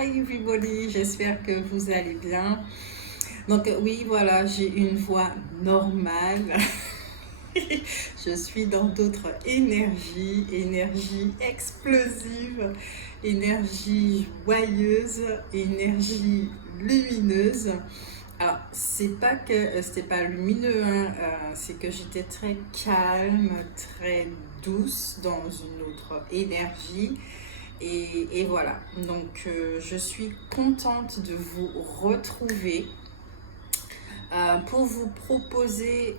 Hi everybody, j'espère que vous allez bien. Donc oui, voilà, j'ai une voix normale. Je suis dans d'autres énergies, énergie explosive, énergie joyeuse, énergie lumineuse. Alors, c'est pas que c'était pas lumineux, hein, c'est que j'étais très calme, très douce dans une autre énergie. Et voilà, donc je suis contente de vous retrouver pour vous proposer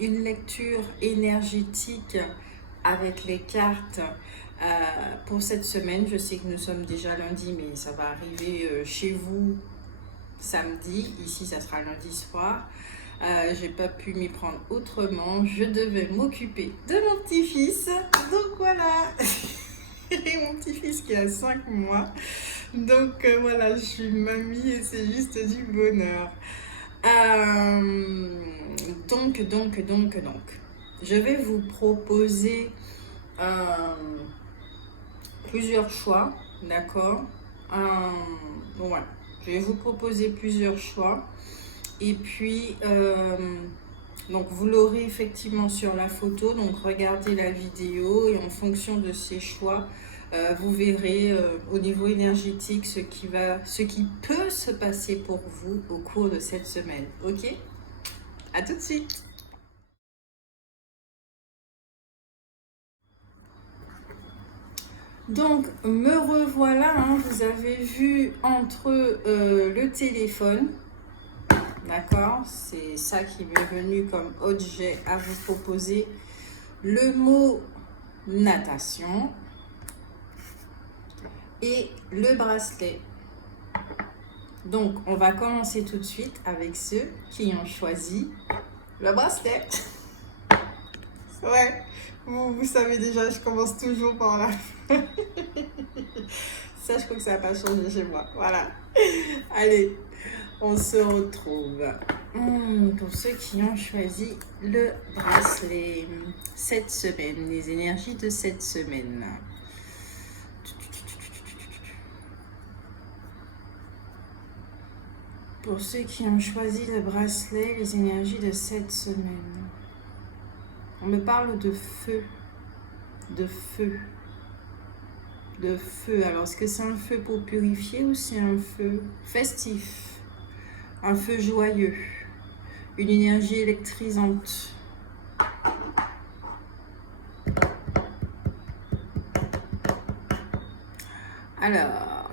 une lecture énergétique avec les cartes pour cette semaine. Je sais que nous sommes déjà lundi, mais ça va arriver chez vous samedi. Ici, ça sera lundi soir. J'ai pas pu m'y prendre autrement. Je devais m'occuper de mon petit-fils. Donc voilà. Et mon petit-fils qui a 5 mois. Donc voilà, je suis mamie et c'est juste du bonheur. Donc, je vais vous proposer plusieurs choix, d'accord. Voilà, je vais vous proposer plusieurs choix. Et puis, donc vous l'aurez effectivement sur la photo, donc regardez la vidéo et en fonction de ces choix, vous verrez au niveau énergétique ce qui peut se passer pour vous au cours de cette semaine. Ok? À tout de suite! Donc, me revoilà, hein, vous avez vu entre le téléphone, d'accord? C'est ça qui m'est venu comme objet à vous proposer. Le mot natation et le bracelet. Donc, on va commencer tout de suite avec ceux qui ont choisi le bracelet. Ouais, vous savez déjà, je commence toujours par là. Ça, je crois que ça n'a pas changé chez moi. Voilà. Allez, on se retrouve. Pour ceux qui ont choisi le bracelet, cette semaine, les énergies de cette semaine. Pour ceux qui ont choisi le bracelet, les énergies de cette semaine. On me parle de feu, de feu, de feu. Alors, est-ce que c'est un feu pour purifier ou c'est un feu festif, un feu joyeux, une énergie électrisante? Alors,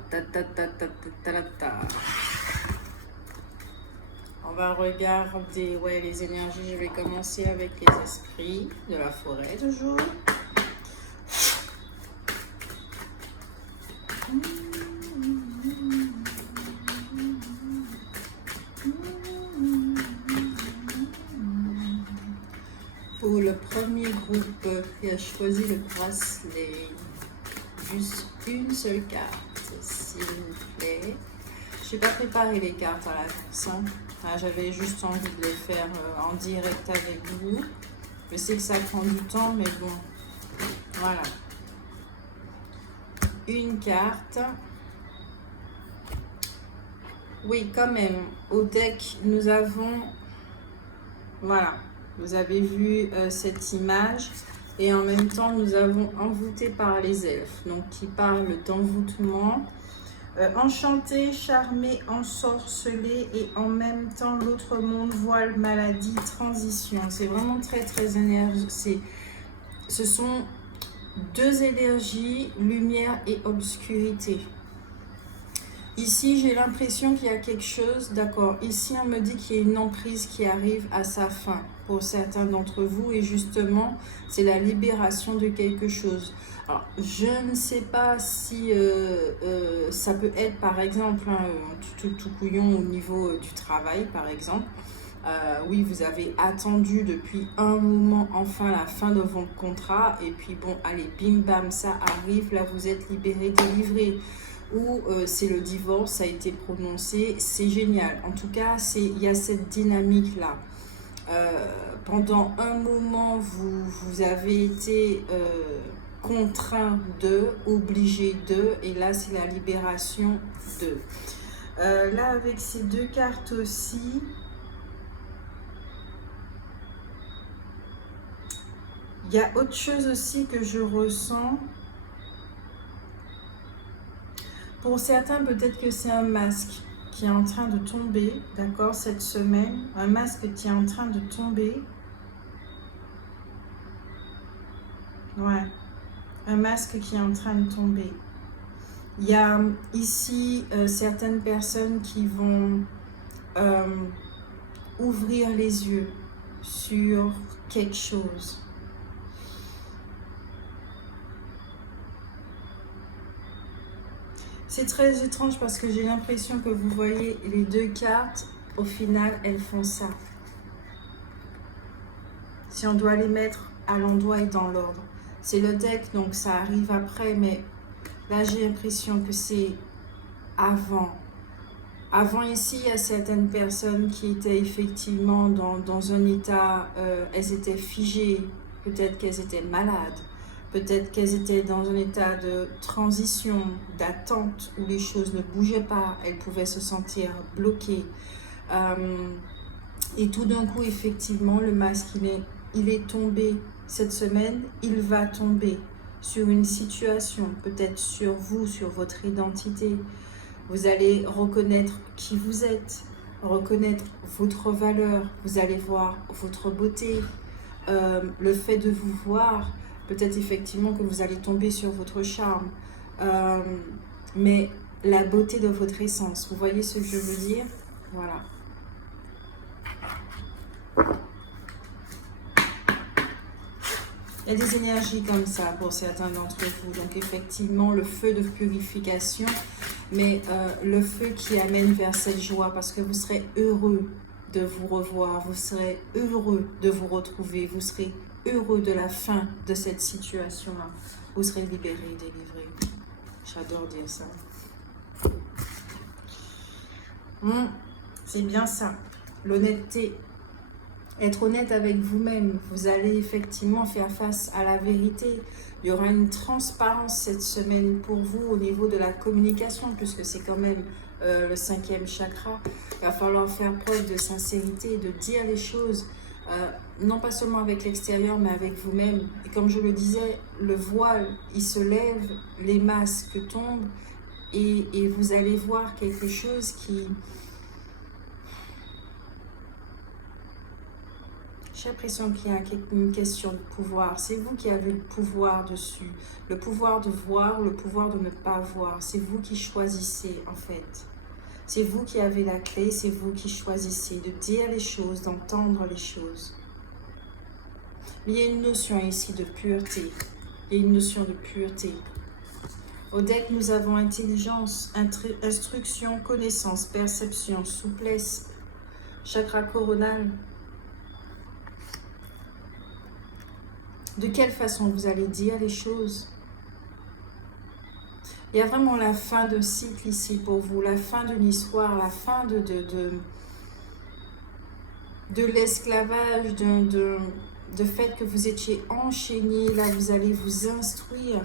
on va regarder les énergies. Je vais commencer avec les esprits de la forêt toujours. Pour le premier groupe qui a choisi le bracelet, juste une seule carte, s'il vous plaît. Je n'ai pas préparé les cartes à l'avance. J'avais juste envie de les faire en direct avec vous. Je sais que ça prend du temps, mais bon, voilà. Une carte. Oui, quand même, au deck, nous avons... Voilà, vous avez vu cette image. Et en même temps, nous avons envoûté par les elfes, donc qui parlent d'envoûtement. Enchanté, charmé, ensorcelé et en même temps l'autre monde, voile, maladie, transition. C'est vraiment très très énergique. Ce sont deux énergies, lumière et obscurité. Ici, j'ai l'impression qu'il y a quelque chose, d'accord. Ici, on me dit qu'il y a une emprise qui arrive à sa fin pour certains d'entre vous. Et justement, c'est la libération de quelque chose. Alors, je ne sais pas si ça peut être, par exemple, tout couillon au niveau du travail, par exemple. Oui, vous avez attendu depuis un moment enfin la fin de votre contrat. Et puis, bon, allez, bim, bam, ça arrive. Là, vous êtes libéré, délivré. Ou c'est le divorce, ça a été prononcé, c'est génial. En tout cas, il y a cette dynamique-là. Pendant un moment, vous avez été contraint de, obligé de, et là c'est la libération de. Là avec ces deux cartes aussi, il y a autre chose aussi que je ressens. Pour certains, peut-être que c'est un masque qui est en train de tomber, d'accord, cette semaine. Un masque qui est en train de tomber. Ouais, un masque qui est en train de tomber. Il y a ici certaines personnes qui vont ouvrir les yeux sur quelque chose. C'est très étrange parce que j'ai l'impression que vous voyez les deux cartes, au final, elles font ça. Si on doit les mettre à l'endroit et dans l'ordre. C'est le deck, donc ça arrive après, mais là, j'ai l'impression que c'est avant. Avant, ici, il y a certaines personnes qui étaient effectivement dans un état, elles étaient figées, peut-être qu'elles étaient malades. Peut-être qu'elles étaient dans un état de transition, d'attente, où les choses ne bougeaient pas, elles pouvaient se sentir bloquées. Et tout d'un coup, effectivement, le masque, il est tombé cette semaine, il va tomber sur une situation, peut-être sur vous, sur votre identité. Vous allez reconnaître qui vous êtes, reconnaître votre valeur, vous allez voir votre beauté, le fait de vous voir. Peut-être effectivement que vous allez tomber sur votre charme, mais la beauté de votre essence. Vous voyez ce que je veux dire? Voilà. Il y a des énergies comme ça pour certains d'entre vous. Donc effectivement, le feu de purification, mais le feu qui amène vers cette joie parce que vous serez heureux de vous revoir, vous serez heureux de vous retrouver, vous serez heureux de la fin de cette situation-là. Vous serez libéré, délivré. J'adore dire ça. C'est bien ça. L'honnêteté. Être honnête avec vous-même. Vous allez effectivement faire face à la vérité. Il y aura une transparence cette semaine pour vous au niveau de la communication, puisque c'est quand même le 5e chakra. Il va falloir faire preuve de sincérité, de dire les choses. Non pas seulement avec l'extérieur, mais avec vous-même. Et comme je le disais, le voile, il se lève, les masques tombent, et vous allez voir quelque chose qui... J'ai l'impression qu'il y a une question de pouvoir. C'est vous qui avez le pouvoir dessus. Le pouvoir de voir, le pouvoir de ne pas voir. C'est vous qui choisissez, en fait. C'est vous qui avez la clé, c'est vous qui choisissez de dire les choses, d'entendre les choses. Il y a une notion ici de pureté. Il y a une notion de pureté. Au deck, nous avons intelligence, instruction, connaissance, perception, souplesse, chakra coronal. De quelle façon vous allez dire les choses? Il y a vraiment la fin de cycle ici pour vous, la fin d'une histoire, la fin de l'esclavage, de fait que vous étiez enchaîné. Là, vous allez vous instruire.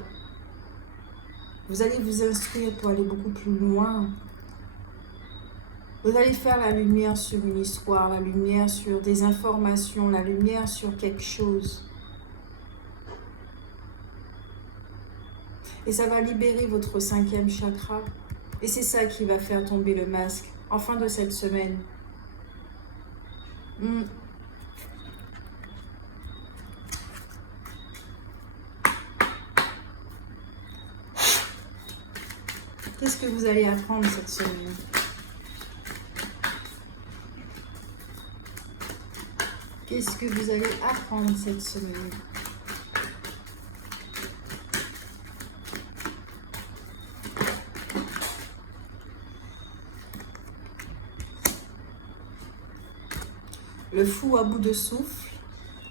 Vous allez vous instruire pour aller beaucoup plus loin. Vous allez faire la lumière sur une histoire, la lumière sur des informations, la lumière sur quelque chose. Et ça va libérer votre 5e chakra. Et c'est ça qui va faire tomber le masque en fin de cette semaine. Qu'est-ce que vous allez apprendre cette semaine? Qu'est-ce que vous allez apprendre cette semaine? Le fou à bout de souffle,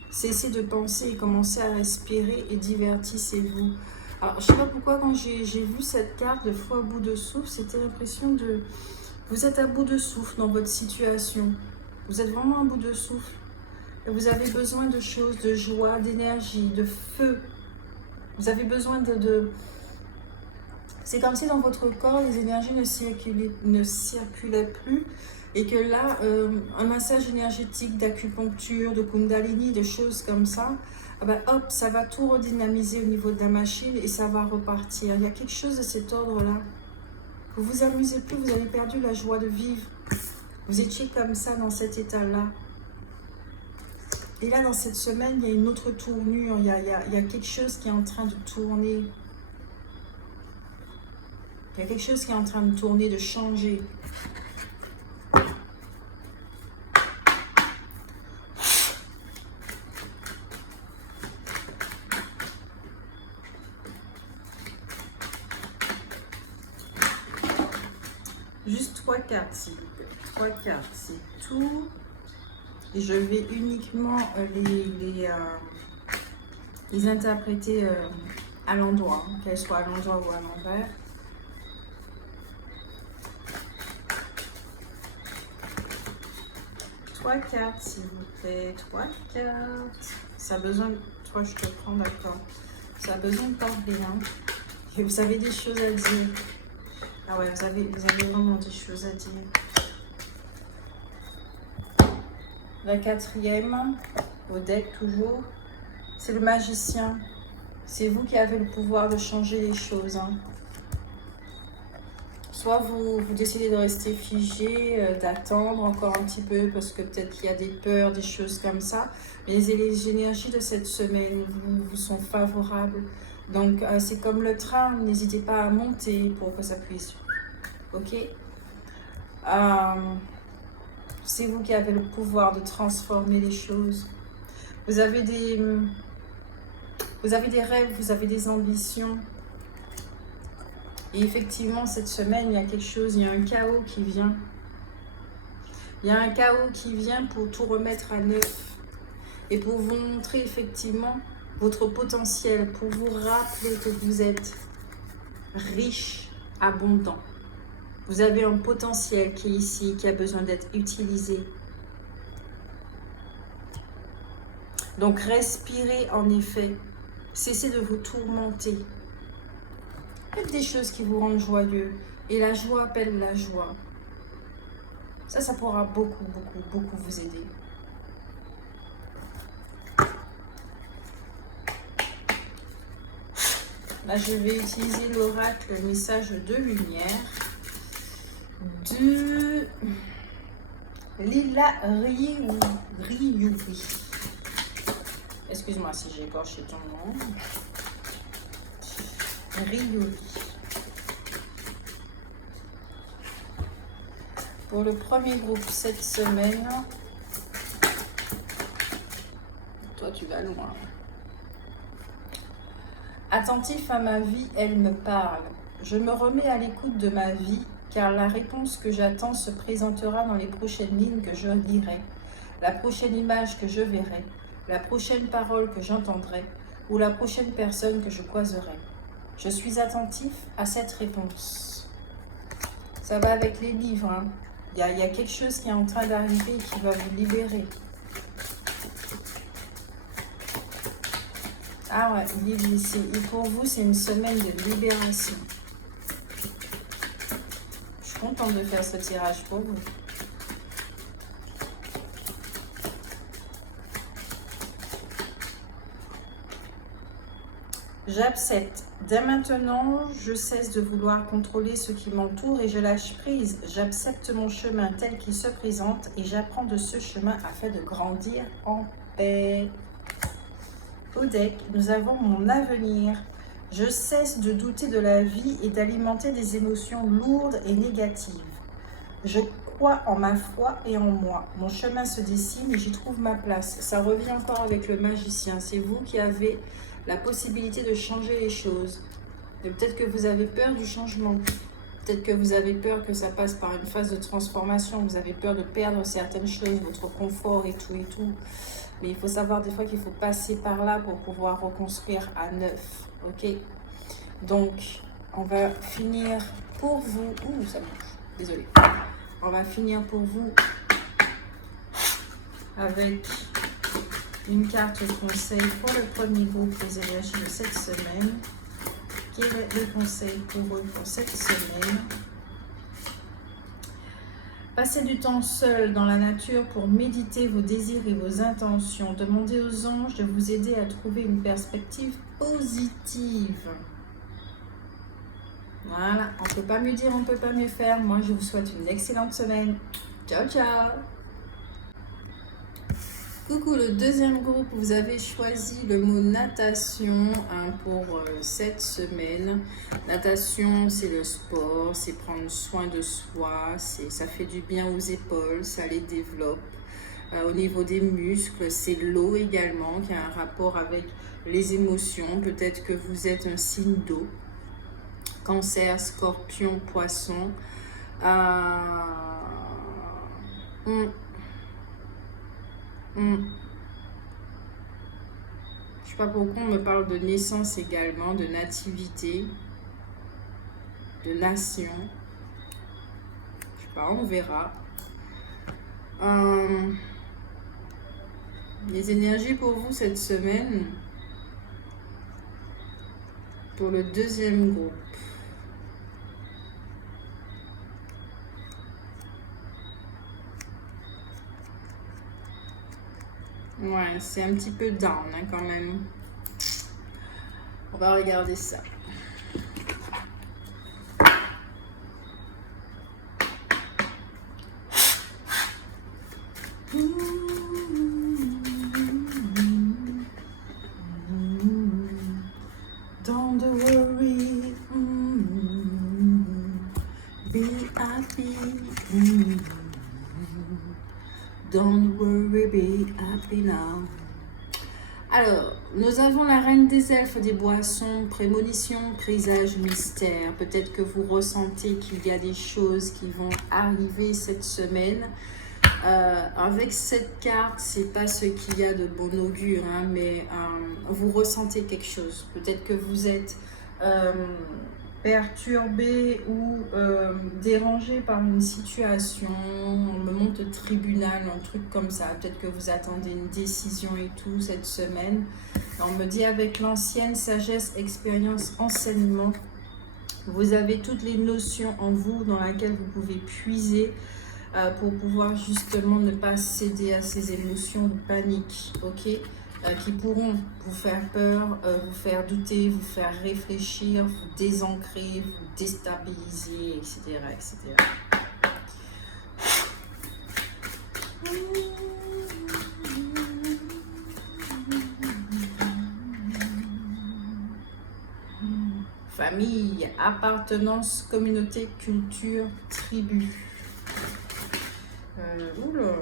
cessez de penser et commencez à respirer et divertissez-vous. Alors, je ne sais pas pourquoi quand j'ai vu cette carte, le fou à bout de souffle, c'était l'impression de... Vous êtes à bout de souffle dans votre situation. Vous êtes vraiment à bout de souffle. Et vous avez besoin de choses, de joie, d'énergie, de feu, Vous avez besoin C'est comme si dans votre corps, les énergies ne circulaient plus. Et que là, un massage énergétique, d'acupuncture, de kundalini, de choses comme ça, ah ben, hop, ça va tout redynamiser au niveau de la machine et ça va repartir. Il y a quelque chose de cet ordre-là. Vous vous amusez plus, vous avez perdu la joie de vivre. Vous étiez comme ça dans cet état-là. Et là, dans cette semaine, il y a une autre tournure. Il y a quelque chose qui est en train de tourner. Il y a quelque chose qui est en train de tourner, de changer. Juste 3 cartes, s'il vous plaît. 3 cartes, c'est tout. Et je vais uniquement les interpréter à l'endroit, hein, qu'elles soient à l'endroit ou à l'envers. Trois cartes, s'il vous plaît. 3 cartes. Ça a besoin de... Toi, je te prends, d'accord. Ça a besoin de parler, hein. Et vous avez des choses à dire. Ah ouais, vous avez vraiment des choses à dire. La 4e, au deck toujours, c'est le magicien. C'est vous qui avez le pouvoir de changer les choses, hein. Soit vous décidez de rester figé, d'attendre encore un petit peu parce que peut-être qu'il y a des peurs, des choses comme ça. Mais les énergies de cette semaine vous sont favorables. Donc, c'est comme le train, n'hésitez pas à monter pour que ça puisse. Ok, c'est vous qui avez le pouvoir de transformer les choses. Vous avez des rêves, vous avez des ambitions. Et effectivement, cette semaine, il y a quelque chose, il y a un chaos qui vient. Il y a un chaos qui vient pour tout remettre à neuf. Et pour vous montrer effectivement votre potentiel, pour vous rappeler que vous êtes riche, abondant. Vous avez un potentiel qui est ici, qui a besoin d'être utilisé. Donc respirez en effet. Cessez de vous tourmenter. Faites des choses qui vous rendent joyeux. Et la joie appelle la joie. Ça pourra beaucoup vous aider. Là, je vais utiliser l'oracle, le message de lumière de Lila Ryuri. Excuse-moi si j'ai écorché ton nom. Ryuri. Pour le premier groupe cette semaine, toi tu vas loin. Attentif à ma vie, elle me parle. Je me remets à l'écoute de ma vie, car la réponse que j'attends se présentera dans les prochaines lignes que je lirai, la prochaine image que je verrai, la prochaine parole que j'entendrai, ou la prochaine personne que je croiserai. Je suis attentif à cette réponse. Ça va avec les livres, hein. Il y a quelque chose qui est en train d'arriver qui va vous libérer. Ah ouais, et pour vous, c'est une semaine de libération. Je suis contente de faire ce tirage pour vous. J'accepte. Dès maintenant, je cesse de vouloir contrôler ce qui m'entoure et je lâche prise. J'accepte mon chemin tel qu'il se présente et j'apprends de ce chemin afin de grandir en paix. Au deck, nous avons mon avenir. Je cesse de douter de la vie et d'alimenter des émotions lourdes et négatives. Je crois en ma foi et en moi. Mon chemin se dessine et j'y trouve ma place. Ça revient encore avec le magicien. C'est vous qui avez la possibilité de changer les choses. Peut-être que vous avez peur du changement. Peut-être que vous avez peur que ça passe par une phase de transformation. Vous avez peur de perdre certaines choses, votre confort et tout et tout. Mais il faut savoir des fois qu'il faut passer par là pour pouvoir reconstruire à neuf. Ok? Donc, on va finir pour vous. Ouh, ça bouge. Désolée. On va finir pour vous avec Une carte conseil pour le premier groupe, les énergies de cette semaine. Quel est le conseil pour eux pour cette semaine? Passez du temps seul dans la nature pour méditer vos désirs et vos intentions. Demandez aux anges de vous aider à trouver une perspective positive. Voilà, on ne peut pas mieux dire, on ne peut pas mieux faire. Moi, je vous souhaite une excellente semaine. Ciao, ciao! Coucou, le deuxième groupe, vous avez choisi le mot natation pour cette semaine. Natation, c'est le sport, c'est prendre soin de soi, ça fait du bien aux épaules, ça les développe. Au niveau des muscles, c'est l'eau également qui a un rapport avec les émotions. Peut-être que vous êtes un signe d'eau. Cancer, Scorpion, Poisson. Je sais pas pourquoi on me parle de naissance également, de nativité, de nation. Je sais pas, on verra. Les énergies pour vous cette semaine, pour le deuxième groupe. Ouais, c'est un petit peu down hein, quand même. On va regarder ça. Don't worry, be happy. Don't worry, be happy now. Alors, nous avons la reine des elfes, des boissons, prémonition, présage, mystère. Peut-être que vous ressentez qu'il y a des choses qui vont arriver cette semaine. Avec cette carte, c'est pas ce qu'il y a de bon augure, hein, mais vous ressentez quelque chose. Peut-être que vous êtes perturbé ou dérangé par une situation, on me montre le tribunal, un truc comme ça. Peut-être que vous attendez une décision et tout cette semaine. On me dit avec l'ancienne sagesse, expérience, enseignement, vous avez toutes les notions en vous dans lesquelles vous pouvez puiser pour pouvoir justement ne pas céder à ces émotions de panique, ok, qui pourront vous faire peur, vous faire douter, vous faire réfléchir, vous désancrer, vous déstabiliser, etc. etc. Famille, appartenance, communauté, culture, tribu. Oula,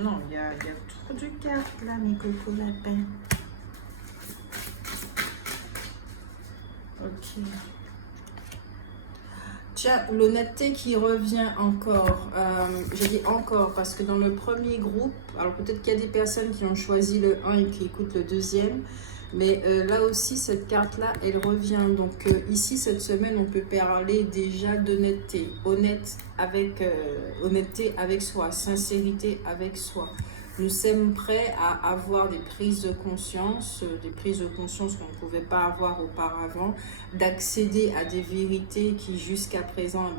non, il y a trop de cartes là, mes cocos lapins. Ok. Tiens, l'honnêteté qui revient encore. J'ai dit encore parce que dans le premier groupe, alors peut-être qu'il y a des personnes qui ont choisi le 1 et qui écoutent le deuxième. Mais là aussi, cette carte-là, elle revient. Donc ici, cette semaine, on peut parler déjà d'honnêteté. Honnêteté avec soi, sincérité avec soi. Nous sommes prêts à avoir des prises de conscience qu'on ne pouvait pas avoir auparavant, d'accéder à des vérités qui jusqu'à présent,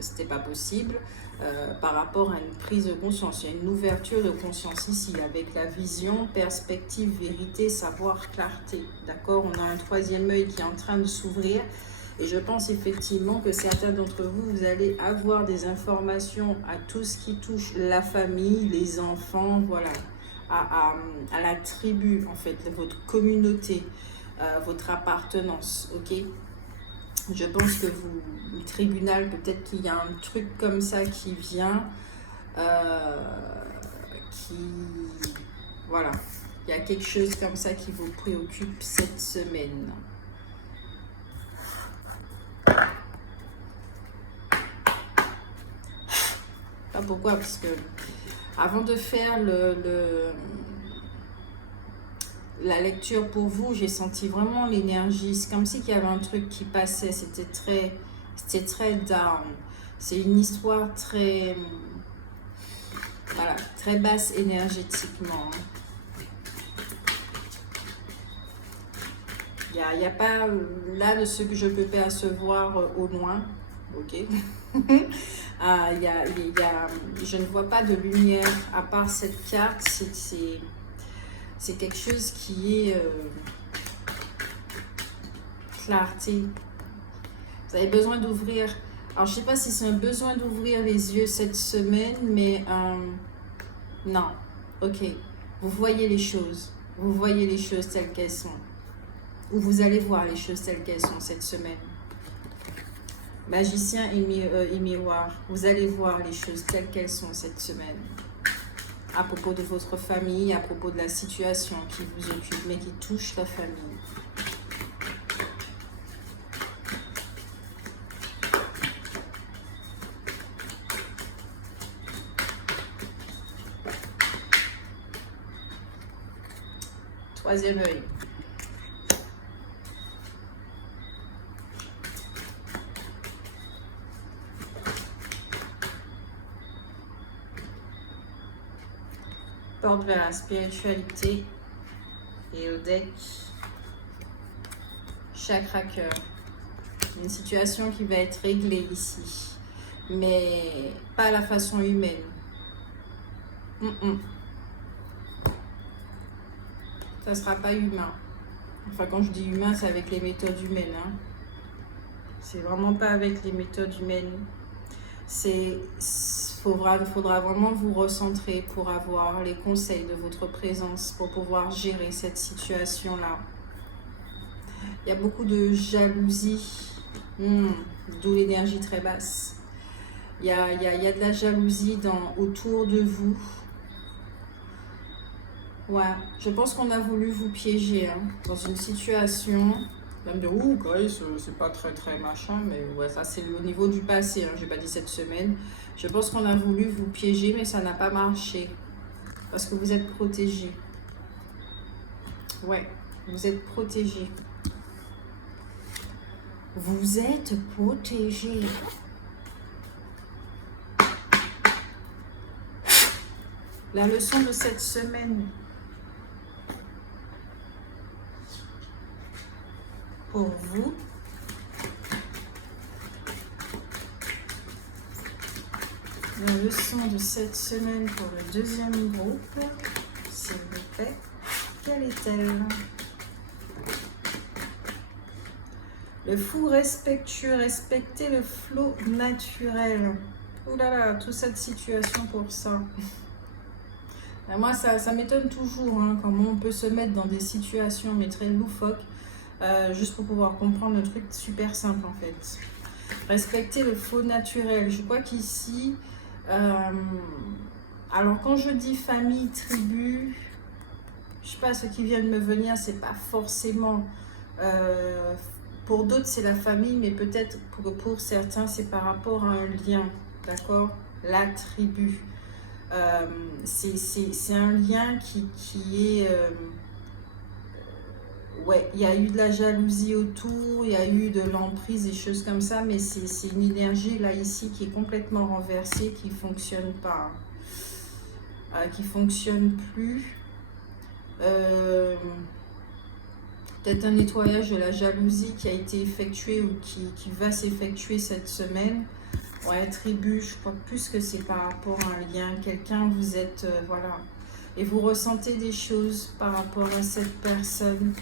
c'était pas possible. Par rapport à une prise de conscience. Il y a une ouverture de conscience ici avec la vision, perspective, vérité, savoir, clarté. D'accord? On a un troisième œil qui est en train de s'ouvrir et je pense effectivement que certains d'entre vous, vous allez avoir des informations à tout ce qui touche la famille, les enfants, voilà, à la tribu en fait, votre communauté, votre appartenance, ok? Je pense que vous, le tribunal, peut-être qu'il y a un truc comme ça qui vient, voilà, il y a quelque chose comme ça qui vous préoccupe cette semaine. Pas pourquoi, parce que avant de faire la lecture pour vous, j'ai senti vraiment l'énergie. C'est comme si il y avait un truc qui passait. C'était très down. C'est une histoire très, voilà, très basse énergétiquement. Il n'y a pas là de ce que je peux percevoir au loin. Ok. Je ne vois pas de lumière à part cette carte. C'est quelque chose qui est clarté. Vous avez besoin d'ouvrir. Alors, je ne sais pas si c'est un besoin d'ouvrir les yeux cette semaine, mais non. Ok. Vous voyez les choses. Vous voyez les choses telles qu'elles sont. Ou vous allez voir les choses telles qu'elles sont cette semaine. Magicien et miroir. Vous allez voir les choses telles qu'elles sont cette semaine. À propos de votre famille, à propos de la situation qui vous occupe, mais qui touche la famille. Troisième œil. Porte vers la spiritualité et au deck chakra cœur. Une situation qui va être réglée ici, mais pas à la façon humaine. Ça sera pas humain. Enfin, quand je dis humain, c'est avec les méthodes humaines. Hein. C'est vraiment pas avec les méthodes humaines. Faudra vraiment vous recentrer pour avoir les conseils de votre présence pour pouvoir gérer cette situation-là. Il y a beaucoup de jalousie, d'où l'énergie très basse. Il y a de la jalousie autour de vous. Ouais, je pense qu'on a voulu vous piéger dans une situation. Vous allez me dire, ouh, Grace, c'est pas très machin, mais ouais, ça c'est au niveau du passé, j'ai pas dit cette semaine. Je pense qu'on a voulu vous piéger, mais ça n'a pas marché. Parce que vous êtes protégés. Ouais, vous êtes protégés. Vous êtes protégés. La leçon de cette semaine. Pour vous. La leçon de cette semaine pour le deuxième groupe, s'il vous plaît, quelle est-elle? Le fou respectueux, respecter le flot naturel. Ouh là là, toute cette situation pour ça. Et moi, ça m'étonne toujours comment on peut se mettre dans des situations mais très loufoques. Juste pour pouvoir comprendre le truc super simple en fait. Respecter le flot naturel. Je crois qu'ici, alors quand je dis famille, tribu, je sais pas, ce qui vient de me venir, c'est pas forcément, pour d'autres c'est la famille, mais peut-être pour certains c'est par rapport à un lien, d'accord? La tribu. C'est un lien qui est... ouais, il y a eu de la jalousie autour, il y a eu de l'emprise, des choses comme ça, mais c'est une énergie là ici qui est complètement renversée, qui ne fonctionne pas, qui ne fonctionne plus. Peut-être un nettoyage de la jalousie qui a été effectué ou qui va s'effectuer cette semaine. Ouais, tribu, je crois plus que c'est par rapport à un lien, quelqu'un, vous êtes, voilà, et vous ressentez des choses par rapport à cette personne.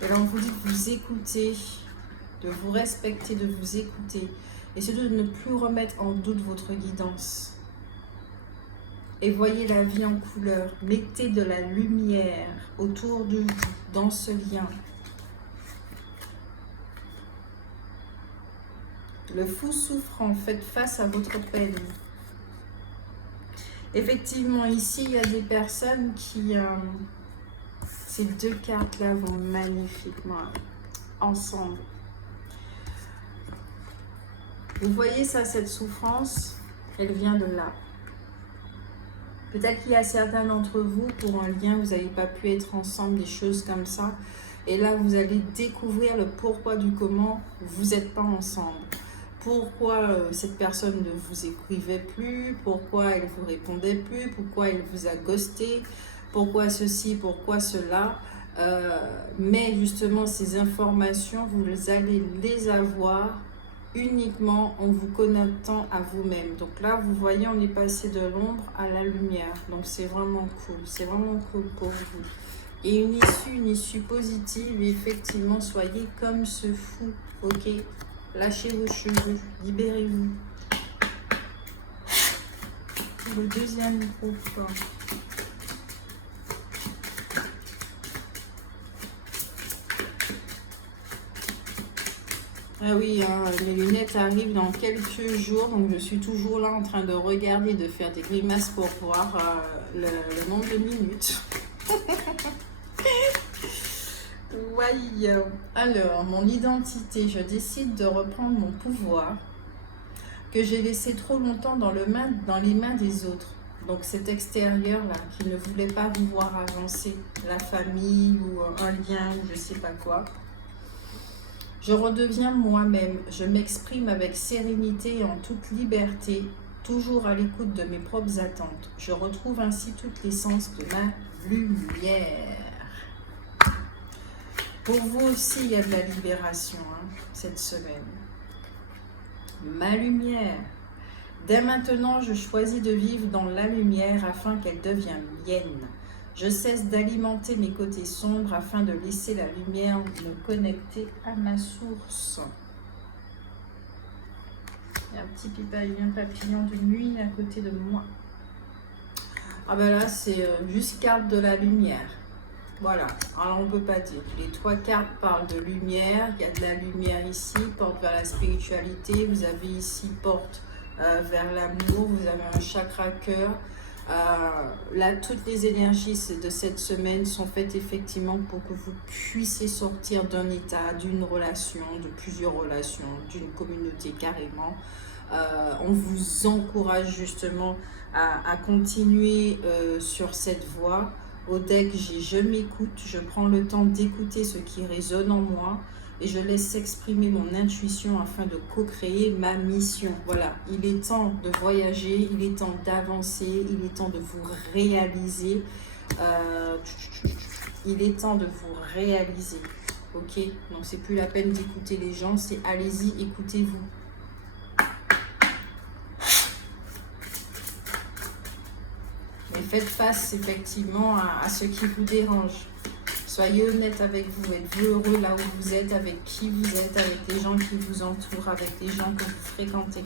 Et là, on vous dit de vous écouter, de vous respecter, de vous écouter. Et surtout de ne plus remettre en doute votre guidance. Et voyez la vie en couleur. Mettez de la lumière autour de vous, dans ce lien. Le fou souffrant, faites face à votre peine. Effectivement, ici, il y a des personnes qui... ces deux cartes-là vont magnifiquement ensemble. Vous voyez ça, cette souffrance, elle vient de là. Peut-être qu'il y a certains d'entre vous, pour un lien, vous n'avez pas pu être ensemble, des choses comme ça. Et là, vous allez découvrir le pourquoi du comment vous n'êtes pas ensemble. Pourquoi cette personne ne vous écrivait plus, pourquoi elle ne vous répondait plus, pourquoi elle vous a ghosté, pourquoi ceci, pourquoi cela. Mais justement, ces informations, vous allez les avoir uniquement en vous connectant à vous-même. Donc là, vous voyez, on est passé de l'ombre à la lumière. Donc c'est vraiment cool. C'est vraiment cool pour vous. Et une issue positive. Et effectivement, soyez comme ce fou. Ok? Lâchez vos cheveux. Libérez-vous. Le deuxième groupe. Ah oui, hein, les lunettes arrivent dans quelques jours, donc je suis toujours là en train de regarder, de faire des grimaces pour voir le nombre de minutes. Oui, alors, mon identité, je décide de reprendre mon pouvoir que j'ai laissé trop longtemps dans les mains des autres. Donc cet extérieur-là, qui ne voulait pas vous voir avancer, la famille ou un lien ou je sais pas quoi. Je redeviens moi-même, je m'exprime avec sérénité et en toute liberté, toujours à l'écoute de mes propres attentes. Je retrouve ainsi toute l'essence de ma lumière. Pour vous aussi, il y a de la libération cette semaine. Ma lumière. Dès maintenant, je choisis de vivre dans la lumière afin qu'elle devienne mienne. Je cesse d'alimenter mes côtés sombres afin de laisser la lumière me connecter à ma source. Il y a un petit papillon de nuit à côté de moi. Ah ben là, c'est juste carte de la lumière. Voilà, alors on ne peut pas dire. Les 3 cartes parlent de lumière. Il y a de la lumière ici, porte vers la spiritualité. Vous avez ici porte vers l'amour. Vous avez un chakra cœur. Là, toutes les énergies de cette semaine sont faites effectivement pour que vous puissiez sortir d'un état, d'une relation, de plusieurs relations, d'une communauté carrément. On vous encourage justement à continuer sur cette voie. Au deck, j'ai je m'écoute, je prends le temps d'écouter ce qui résonne en moi et je laisse s'exprimer mon intuition afin de co-créer ma mission. Voilà, il est temps de voyager, il est temps d'avancer, il est temps de vous réaliser. Il est temps de vous réaliser. Ok, donc c'est plus la peine d'écouter les gens, c'est allez-y, écoutez-vous. Mais faites face effectivement à ce qui vous dérange. Soyez honnête avec vous. Êtes-vous heureux là où vous êtes, avec qui vous êtes, avec les gens qui vous entourent, avec les gens que vous fréquentez.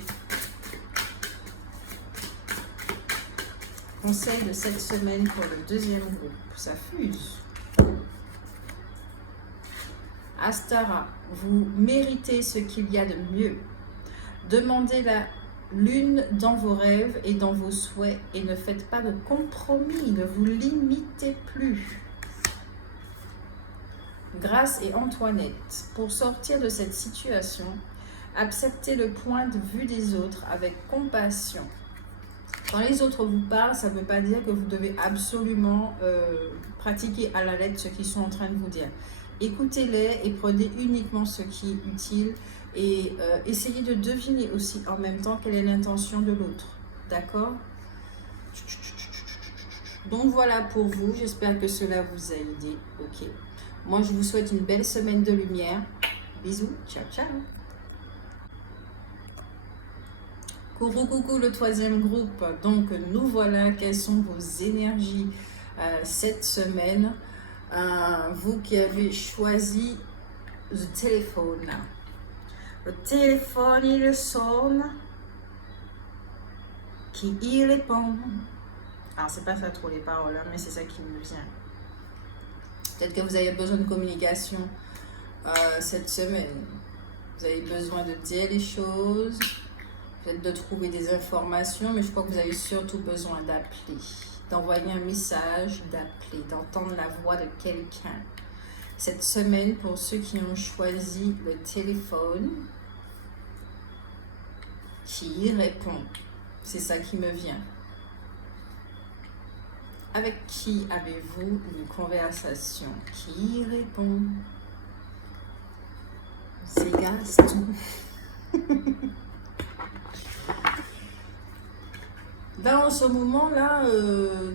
Conseil de cette semaine pour le deuxième groupe. Ça fuse. Astara, vous méritez ce qu'il y a de mieux. Demandez la lune dans vos rêves et dans vos souhaits et ne faites pas de compromis, ne vous limitez plus. Grâce et Antoinette, pour sortir de cette situation, acceptez le point de vue des autres avec compassion. Quand les autres vous parlent, ça ne veut pas dire que vous devez absolument pratiquer à la lettre ce qu'ils sont en train de vous dire. Écoutez-les et prenez uniquement ce qui est utile et essayez de deviner aussi en même temps quelle est l'intention de l'autre. D'accord? Donc voilà pour vous, j'espère que cela vous a aidé. Ok. Moi, je vous souhaite une belle semaine de lumière. Bisous, ciao, ciao. Coucou le troisième groupe. Donc, nous voilà. Quelles sont vos énergies cette semaine? Vous qui avez choisi le téléphone. Le téléphone, il sonne. Qui y répond? Alors, c'est pas ça trop les paroles, mais c'est ça qui me vient. Peut-être que vous avez besoin de communication cette semaine. Vous avez besoin de dire les choses, peut-être de trouver des informations, mais je crois que vous avez surtout besoin d'appeler, d'envoyer un message, d'appeler, d'entendre la voix de quelqu'un. Cette semaine, pour ceux qui ont choisi le téléphone, qui répond, c'est ça qui me vient. Avec qui avez-vous une conversation? Qui répond? C'est Gaston. Là, en ce moment-là,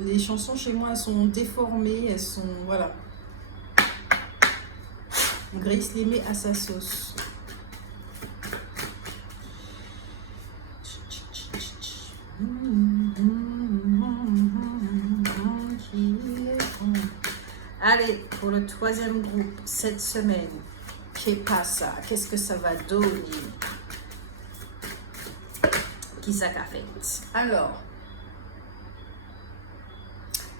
les chansons chez moi, elles sont déformées, elles sont... Voilà. Grace les met à sa sauce. Allez, pour le troisième groupe, cette semaine, qu'est passa? Qu'est-ce que ça va donner? Qui ça qu'a fait? Alors,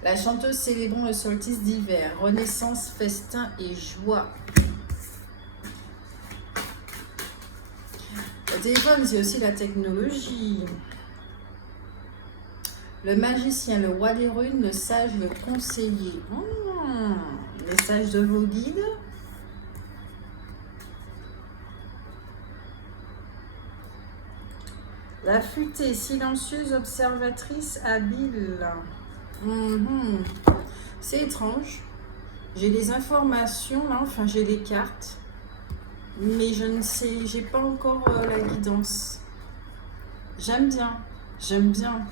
la chanteuse célébrant le solstice d'hiver, renaissance, festin et joie. Le téléphone, c'est aussi la technologie. Le magicien, le roi des runes, le sage, le conseiller. Message de vos guides. La futée, silencieuse, observatrice, habile. C'est étrange. J'ai des informations là, enfin j'ai des cartes. Mais je ne sais, j'ai pas encore la guidance. J'aime bien. J'aime bien.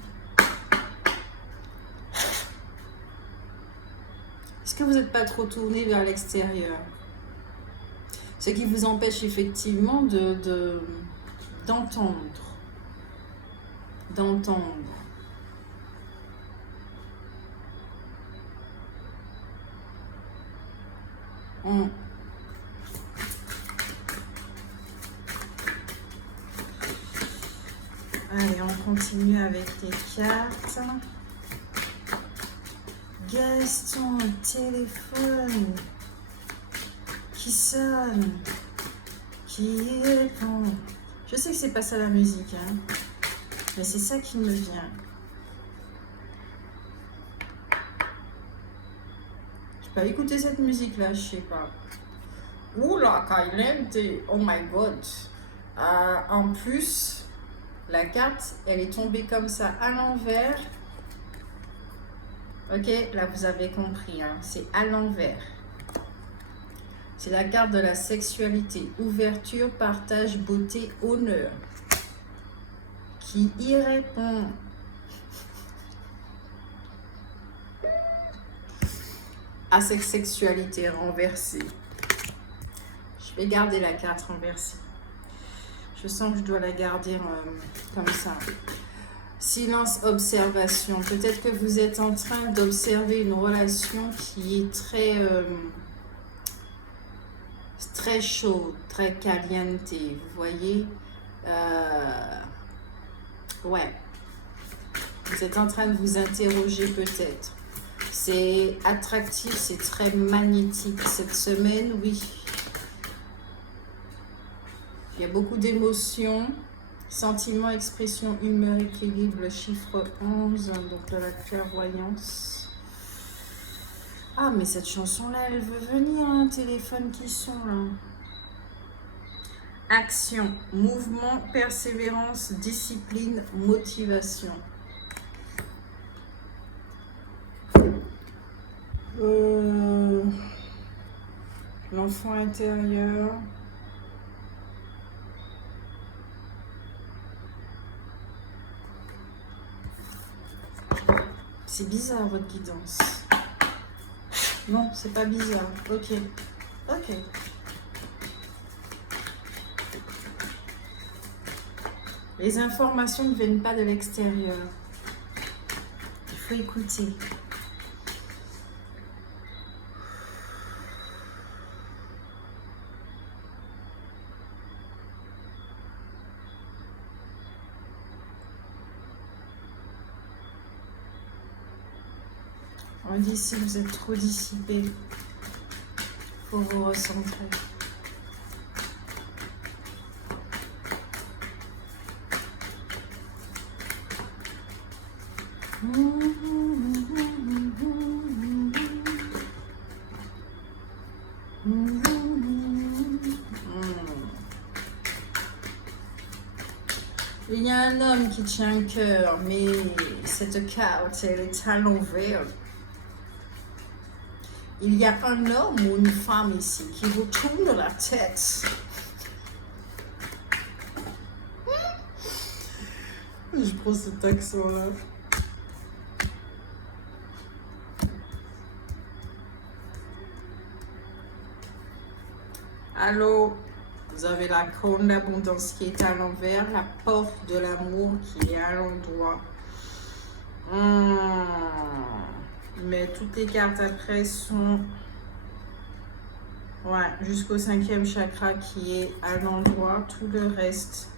Est-ce que vous n'êtes pas trop tourné vers l'extérieur? Ce qui vous empêche effectivement d'entendre. Allez, on continue avec les cartes. Gaston, téléphone qui sonne, qui répond. Je sais que c'est pas ça la musique, hein, mais c'est ça qui me vient. Je peux écouter cette musique là, je sais pas. Oula, Kailente, oh my god. En plus, la carte, elle est tombée comme ça à l'envers. Ok, là vous avez compris, hein, c'est à l'envers. C'est la carte de la sexualité, ouverture, partage, beauté, honneur. Qui y répond? À cette sexualité renversée. Je vais garder la carte renversée. Je sens que je dois la garder comme ça. Silence, observation. Peut-être que vous êtes en train d'observer une relation qui est très chaude, très caliente. Vous voyez? Ouais. Vous êtes en train de vous interroger peut-être. C'est attractif, c'est très magnétique. Cette semaine, oui. Il y a beaucoup d'émotions. Sentiments, expression, humeur, équilibre, le chiffre 11, donc de la clairvoyance. Ah, mais cette chanson-là, elle veut venir, un téléphone qui sonne là. Action, mouvement, persévérance, discipline, motivation. L'enfant intérieur. C'est bizarre votre guidance. Non, c'est pas bizarre. Ok. Ok. Les informations ne viennent pas de l'extérieur. Il faut écouter. On dit si vous êtes trop dissipé, il faut vous recentrer. Il y a un homme qui tient un cœur, mais cette carte, elle est à l'envers. Il y a un homme ou une femme ici qui vous tourne la tête. Je prends cet accent-là. Allô, vous avez la couronne d'abondance qui est à l'envers, la porte de l'amour qui est à l'endroit. Mais toutes les cartes après sont jusqu'au 5e chakra qui est à l'endroit. Tout le reste,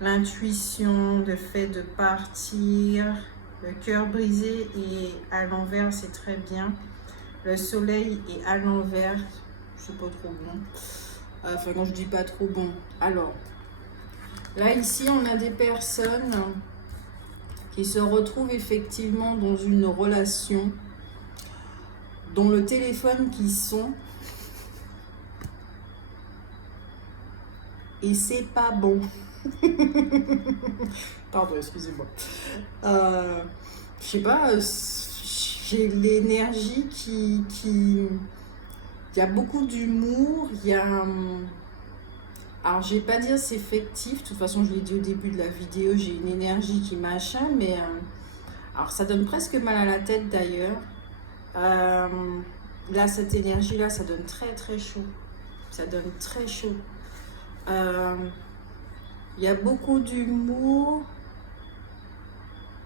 l'intuition, le fait de partir, le cœur brisé et à l'envers, c'est très bien. Le soleil est à l'envers, c'est pas trop bon. Enfin, quand je dis pas trop bon. Alors, là, ici, on a des personnes qui se retrouvent effectivement dans une relation dont le téléphone qui sonne et c'est pas bon. Pardon, excusez-moi. Je sais pas, j'ai l'énergie qui... Il y a beaucoup d'humour, il y a... Alors, je vais pas dire c'est fictif, de toute façon, je l'ai dit au début de la vidéo, j'ai une énergie qui machin, mais... alors, ça donne presque mal à la tête d'ailleurs. Là, cette énergie-là, ça donne très très chaud. Ça donne très chaud. Il y a beaucoup d'humour.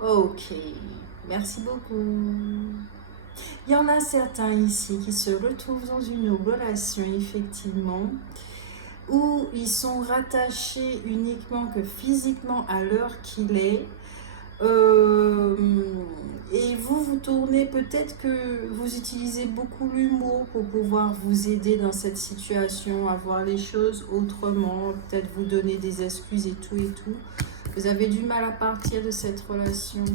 Ok, merci beaucoup. Il y en a certains ici qui se retrouvent dans une relation, effectivement, où ils sont rattachés uniquement que physiquement à l'heure qu'il est. Et vous tournez, peut-être que vous utilisez beaucoup l'humour pour pouvoir vous aider dans cette situation, à voir les choses autrement, peut-être vous donner des excuses et tout et tout. Vous avez du mal à partir de cette relation.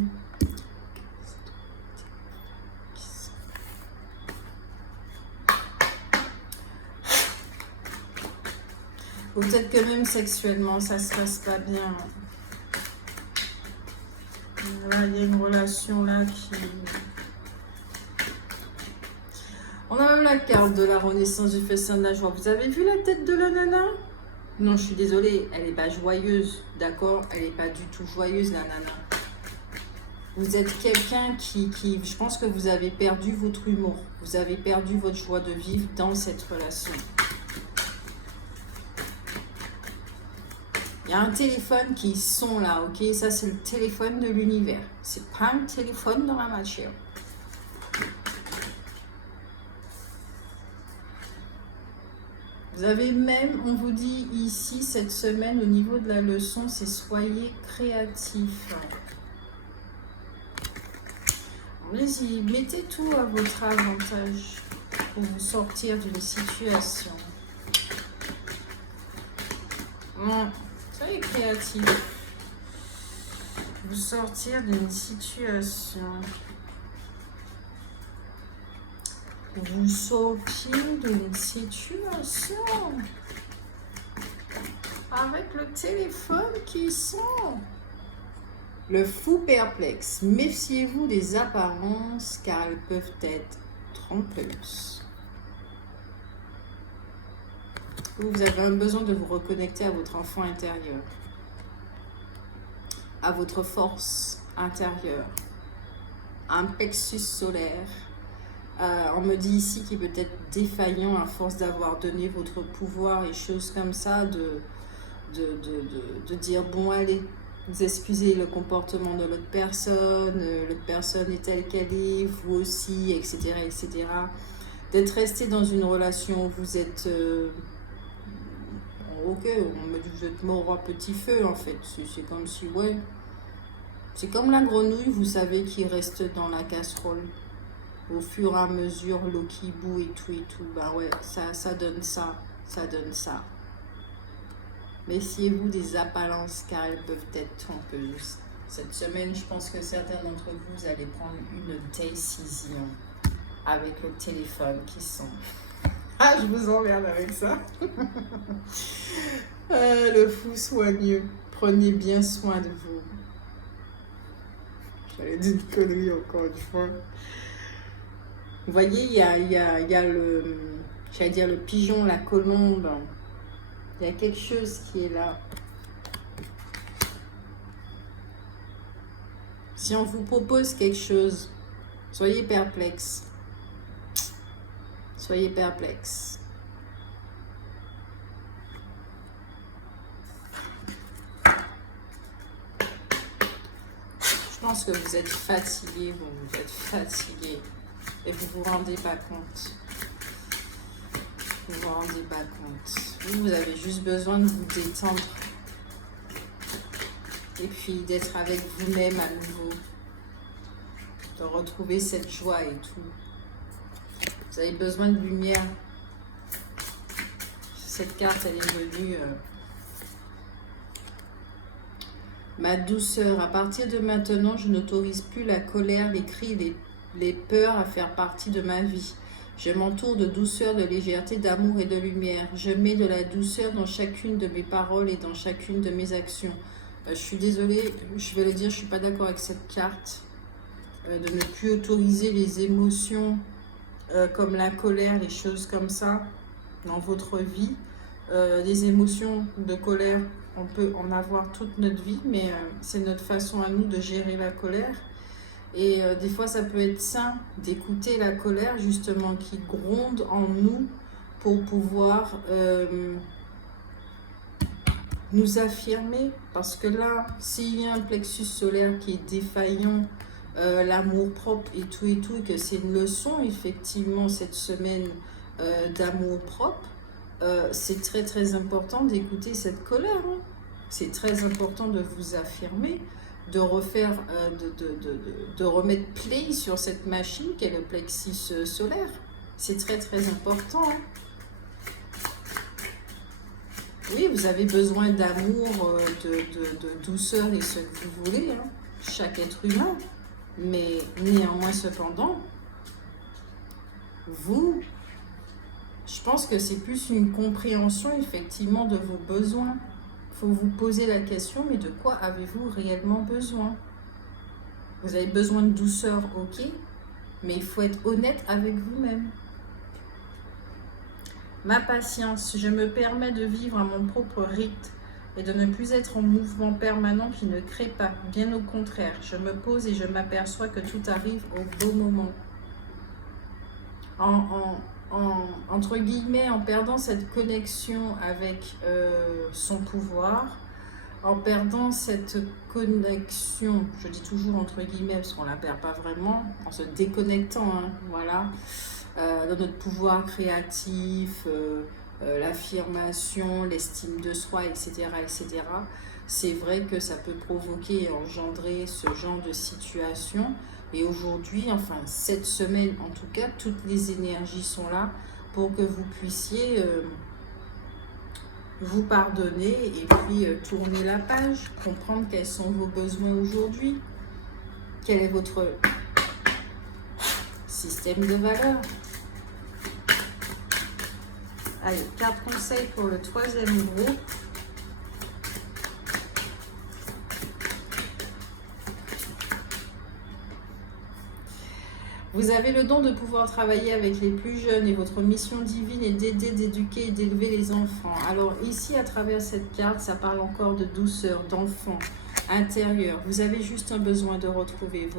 Ou peut-être que même sexuellement, ça se passe pas bien. Là, il y a une relation là qui... On a même la carte de la renaissance du festin de la joie. Vous avez vu la tête de la nana? Non, je suis désolée, elle n'est pas joyeuse, d'accord? Elle n'est pas du tout joyeuse, la nana. Vous êtes quelqu'un qui... Je pense que vous avez perdu votre humour. Vous avez perdu votre joie de vivre dans cette relation. Il y a un téléphone qui sonne là, ok? Ça, c'est le téléphone de l'univers. C'est pas un téléphone dans la matière. Vous avez même, on vous dit ici, cette semaine, au niveau de la leçon, c'est soyez créatifs. Allez-y, mettez tout à votre avantage pour vous sortir d'une situation. Soyez créatifs. Vous sortir d'une situation. Vous sortir d'une situation. Avec le téléphone qui sonne. Le fou perplexe. Méfiez-vous des apparences car elles peuvent être trompeuses. Vous avez un besoin de vous reconnecter à votre enfant intérieur, à votre force intérieure, un plexus solaire. On me dit ici qu'il peut être défaillant à force d'avoir donné votre pouvoir et choses comme ça, de dire bon allez, vous excusez le comportement de l'autre personne est telle qu'elle est, vous aussi, etc. etc. D'être resté dans une relation où vous êtes... ok, on me dit que vous êtes mort à petit feu en fait. C'est comme si, ouais. C'est comme la grenouille, vous savez, qui reste dans la casserole. Au fur et à mesure, l'eau qui bout et tout. Ben ouais, ça donne ça. Ça donne ça. Méfiez-vous des apparences car elles peuvent être trompeuses. Cette semaine, je pense que certains d'entre vous, vous allez prendre une décision avec le téléphone qui sonne. Ah, je vous emmerde avec ça. Le fou soigneux. Prenez bien soin de vous. J'allais dire une connerie encore une fois. Vous voyez, il y a le... J'allais dire le pigeon, la colombe. Il y a quelque chose qui est là. Si on vous propose quelque chose, soyez perplexe. Soyez perplexe. Je pense que vous êtes fatigué, vous êtes fatigué et vous vous rendez pas compte. Vous vous rendez pas compte. Vous avez juste besoin de vous détendre et puis d'être avec vous-même à nouveau, de retrouver cette joie et tout. Vous avez besoin de lumière. Cette carte, elle est venue. Ma douceur, à partir de maintenant, je n'autorise plus la colère, les cris, les peurs à faire partie de ma vie. Je m'entoure de douceur, de légèreté, d'amour et de lumière. Je mets de la douceur dans chacune de mes paroles et dans chacune de mes actions. Je suis désolée, je vais le dire, je ne suis pas d'accord avec cette carte. De ne plus autoriser les émotions comme la colère, les choses comme ça dans votre vie. Des émotions de colère, on peut en avoir toute notre vie, mais c'est notre façon à nous de gérer la colère. Et des fois, ça peut être sain d'écouter la colère, justement, qui gronde en nous pour pouvoir nous affirmer. Parce que là, s'il y a un plexus solaire qui est défaillant, l'amour-propre et tout, et que c'est une leçon, effectivement, cette semaine d'amour-propre, c'est très, très important d'écouter cette colère. Hein. C'est très important de vous affirmer, de refaire, de remettre play sur cette machine qui est le plexus solaire. C'est très très important. Hein. Oui, vous avez besoin d'amour, de douceur et ce que vous voulez, hein. Chaque être humain. Mais néanmoins, cependant, vous, je pense que c'est plus une compréhension effectivement de vos besoins. Il faut vous poser la question, mais de quoi avez-vous réellement besoin? Vous avez besoin de douceur, ok, mais il faut être honnête avec vous-même. Ma patience, je me permets de vivre à mon propre rythme et de ne plus être en mouvement permanent qui ne crée pas. Bien au contraire, je me pose et je m'aperçois que tout arrive au bon moment. Entre guillemets, en perdant cette connexion avec son pouvoir, en perdant cette connexion, je dis toujours entre guillemets parce qu'on ne la perd pas vraiment, en se déconnectant, hein, voilà, de notre pouvoir créatif, l'affirmation, l'estime de soi, etc., etc., c'est vrai que ça peut provoquer et engendrer ce genre de situation. Et aujourd'hui, enfin cette semaine en tout cas, toutes les énergies sont là pour que vous puissiez vous pardonner et puis tourner la page, comprendre quels sont vos besoins aujourd'hui, quel est votre système de valeurs. Allez, 4 conseils pour le 3e groupe. Vous avez le don de pouvoir travailler avec les plus jeunes et votre mission divine est d'aider, d'éduquer et d'élever les enfants. Alors ici, à travers cette carte, ça parle encore de douceur, d'enfant intérieur. Vous avez juste un besoin de retrouver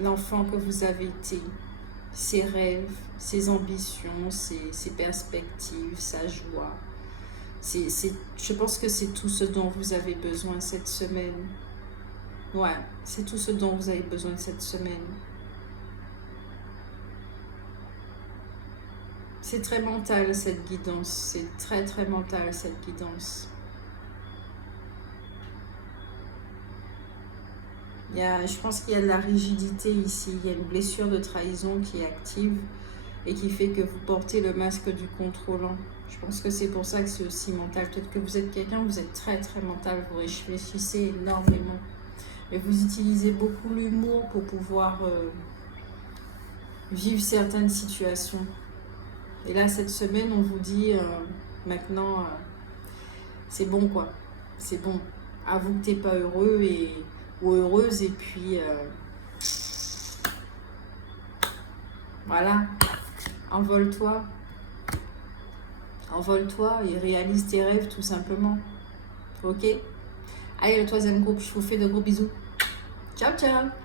l'enfant que vous avez été, ses rêves, ses ambitions, ses perspectives, sa joie. Je pense que c'est tout ce dont vous avez besoin cette semaine. Ouais, c'est tout ce dont vous avez besoin cette semaine. C'est très mental cette guidance, c'est très très mental cette guidance. Je pense qu'il y a de la rigidité ici, il y a une blessure de trahison qui est active et qui fait que vous portez le masque du contrôlant. Je pense que c'est pour ça que c'est aussi mental. Peut-être que vous êtes quelqu'un, vous êtes très très mental, vous réfléchissez énormément. Et vous utilisez beaucoup l'humour pour pouvoir vivre certaines situations. Et là, cette semaine, on vous dit maintenant, c'est bon quoi. C'est bon. Avoue que tu n'es pas heureux ou heureuse et puis voilà. Envole-toi. Envole-toi et réalise tes rêves tout simplement. Ok? Allez, le 3e groupe, je vous fais de gros bisous. Ciao, ciao!